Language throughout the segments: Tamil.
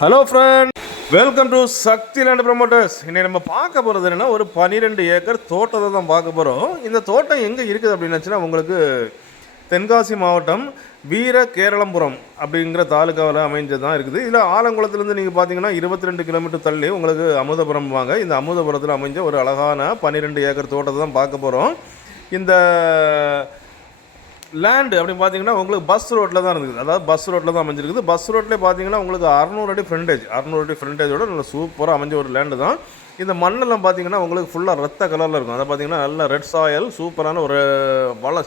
Hello friend welcome to Sakthi land promoters இன்னைக்கு நம்ம பார்க்க போகிறது என்னென்னா ஒரு பன்னிரெண்டு ஏக்கர் தோட்டத்தை தான் பார்க்க போகிறோம் இந்த தோட்டம் எங்கே இருக்குது அப்படின்னுச்சுன்னா உங்களுக்கு தென்காசி மாவட்டம் வீர கேரளம்புரம் அப்படிங்கிற தாலுக்காவில் அமைஞ்சது தான் இருக்குது. இதில் ஆலங்குளத்துலேருந்து நீங்கள் பார்த்தீங்கன்னா இருபத்தி ரெண்டு கிலோமீட்டர் தள்ளி உங்களுக்கு அமுதபுரம் வாங்க. இந்த அமுதபுரத்தில் அமைஞ்ச ஒரு அழகான பன்னிரெண்டு ஏக்கர் தோட்டத்தை தான் பார்க்க போகிறோம் இந்த லேண்டு அப்படின்னு பார்த்தீங்கன்னா உங்களுக்கு பஸ் ரோட்டில் தான் இருக்குது. அதாவது பஸ் ரோட்டில் தான் அமைஞ்சிருக்குது. பஸ் ரோட்லேயே பார்த்தீங்கன்னா உங்களுக்கு அறநூறு அடி ஃப்ரண்டேஜ் அறநூறு அடி ஃப்ரண்டேஜோட நல்ல சூப்பராக அமைஞ்ச ஒரு லேண்டு தான். இந்த மண்ணெல்லாம் பார்த்தீங்கன்னா உங்களுக்கு ஃபுல்லாக ரத்த கலரில் இருக்கும். அதை பார்த்தீங்கன்னா நல்ல ரெட் சாயல் சூப்பரான ஒரு வள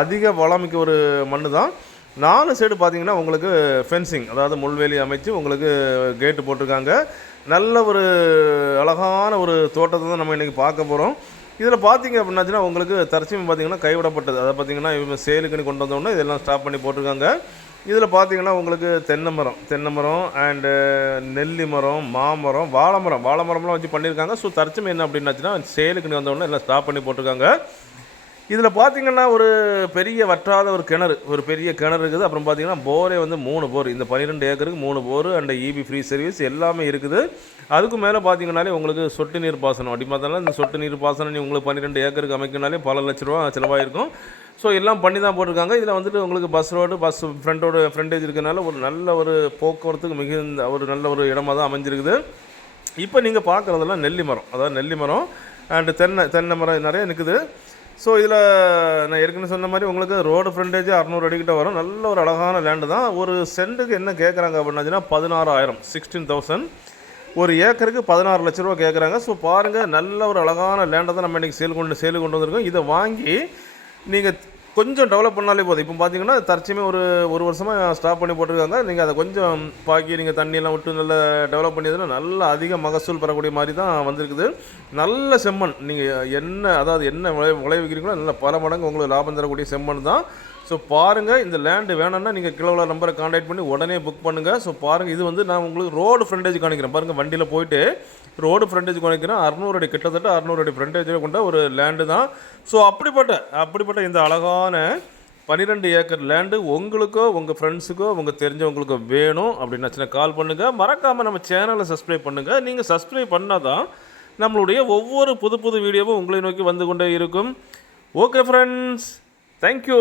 அதிக வளமிக்க ஒரு மண்ணு தான். நாலு சைடு பார்த்தீங்கன்னா உங்களுக்கு ஃபென்சிங் அதாவது முள்வேலி அமைச்சு உங்களுக்கு கேட்டு போட்டிருக்காங்க. நல்ல ஒரு அழகான ஒரு தோட்டத்தை தான் நம்ம இன்றைக்கி பார்க்க போகிறோம் இதில் பார்த்தீங்க அப்படின்னாச்சுன்னா உங்களுக்கு தற்சமயம் பார்த்தீங்கன்னா கைவிடப்பட்டது. அதை பார்த்தீங்கன்னா இவங்க சேலுக்குன்னு கொண்டு வந்தோடனே இதெல்லாம் ஸ்டாப் பண்ணி போட்டிருக்காங்க. இதில் பார்த்தீங்கன்னா உங்களுக்கு தென்னை மரம் தென்னை மரம் அண்டு நெல்லி மரம் மாமரம் வாழை மரம். வாழை மரம்லாம் வச்சு பண்ணியிருக்காங்க. ஸோ தற்சமயம் என்ன அப்படின்னாச்சுன்னா சேலுக்குன்னு வந்தோடனே எல்லாம் ஸ்டாப் பண்ணி போட்டிருக்காங்க. இதில் பார்த்தீங்கன்னா ஒரு பெரிய வற்றாத ஒரு கிணறு ஒரு பெரிய கிணறு இருக்குது. அப்புறம் பார்த்தீங்கன்னா போரே வந்து மூணு போர் இந்த பன்னிரெண்டு ஏக்கருக்கு மூணு bore and EB free service எல்லாமே இருக்குது. அதுக்கு மேலே பார்த்தீங்கன்னாலே உங்களுக்கு சொட்டு நீர் பாசனம் அப்படி பார்த்தாலும் இந்த சொட்டு நீர் பாசனம் நீ உங்களுக்கு பன்னிரெண்டு ஏக்கருக்கு அமைக்கனாலே பல லட்ச ரூபா செலவாயிருக்கும். ஸோ எல்லாம் பண்ணி தான் போட்டிருக்காங்க. இதில் வந்துட்டு உங்களுக்கு பஸ் ரோடு பஸ் ஃப்ரண்டோட ஃப்ரண்டேஜ் இருக்கிறனால ஒரு நல்ல ஒரு போக்குவரத்துக்கு மிகுந்த ஒரு நல்ல ஒரு இடமாக தான் அமைஞ்சிருக்குது. இப்போ நீங்கள் பார்க்குறதெல்லாம் நெல்லி மரம் அதாவது நெல்லி மரம் அண்டு தென்னை தென்னை மரம் நிறைய நிற்குது ஸோ இதில் நான் ஏற்கனவே சொன்ன மாதிரி உங்களுக்கு ரோடு ஃப்ரண்டேஜ் அறநூறு அடிக்கிட்ட வரும். நல்ல ஒரு அழகான லேண்டு தான். ஒரு சென்ட்டுக்கு என்ன கேட்குறாங்க அப்படின்னாச்சுன்னா பதினாறாயிரம் சிக்ஸ்டீன் தௌசண்ட் ஒரு ஏக்கருக்கு பதினாறு லட்ச ரூபா கேட்குறாங்க ஸோ பாருங்கள் நல்ல ஒரு அழகான லேண்டை தான் நம்ம இன்றைக்கி சேல் கொண்டு சேல் கொண்டு வந்திருக்கோம். இதை வாங்கி நீங்கள் கொஞ்சம் டெவலப் பண்ணாலே போதும். இப்போ பார்த்தீங்கன்னா தற்சயமே ஒரு ஒரு வருஷமாக ஸ்டாப் பண்ணி போட்டிருக்காங்க. நீங்கள் அதை கொஞ்சம் பாக்கி நீங்கள் தண்ணியெல்லாம் விட்டு நல்லா டெவலப் பண்ணியதுன்னா நல்ல அதிக மகசூல் பெறக்கூடிய மாதிரி தான் வந்திருக்குது. நல்ல செம்மண். நீங்கள் என்ன அதாவது என்ன விளை விளைவிக்கிறீங்களோ நல்ல பல மடங்கு உங்களுக்கு லாபம் தரக்கூடிய செம்மண் தான். ஸோ பாருங்கள் இந்த லேண்டு வேணும்னா நீங்கள் கிலோவில் நம்பரை காண்டாக்ட் பண்ணி உடனே புக் பண்ணுங்கள் ஸோ பாருங்கள் இது வந்து நான் உங்களுக்கு ரோடு ஃப்ரண்டேஜ் காணிக்கிறேன் பாருங்கள் வண்டியில் போயிட்டு ரோடு ஃப்ரண்டேஜ் காணிக்கிறேன் அறுநூறு அடி கிட்டத்தட்ட அறநூறு அடி ஃப்ரண்டேஜ் கொண்ட ஒரு லேண்டு தான். ஸோ அப்படிப்பட்ட அப்படிப்பட்ட இந்த அழகான பன்னிரெண்டு ஏக்கர் லேண்டு உங்களுக்கோ உங்கள் ஃப்ரெண்ட்ஸுக்கோ உங்கள் தெரிஞ்சவங்களுக்கோ வேணும் அப்படின்னாச்சுன்னா கால் பண்ணுங்கள் மறக்காமல் நம்ம சேனலை சப்ஸ்கிரைப் பண்ணுங்கள் நீங்கள் சப்ஸ்கிரைப் பண்ணால் தான் நம்மளுடைய ஒவ்வொரு புது புது வீடியோவும் உங்களை நோக்கி வந்து கொண்டே இருக்கும். Okay friends thank you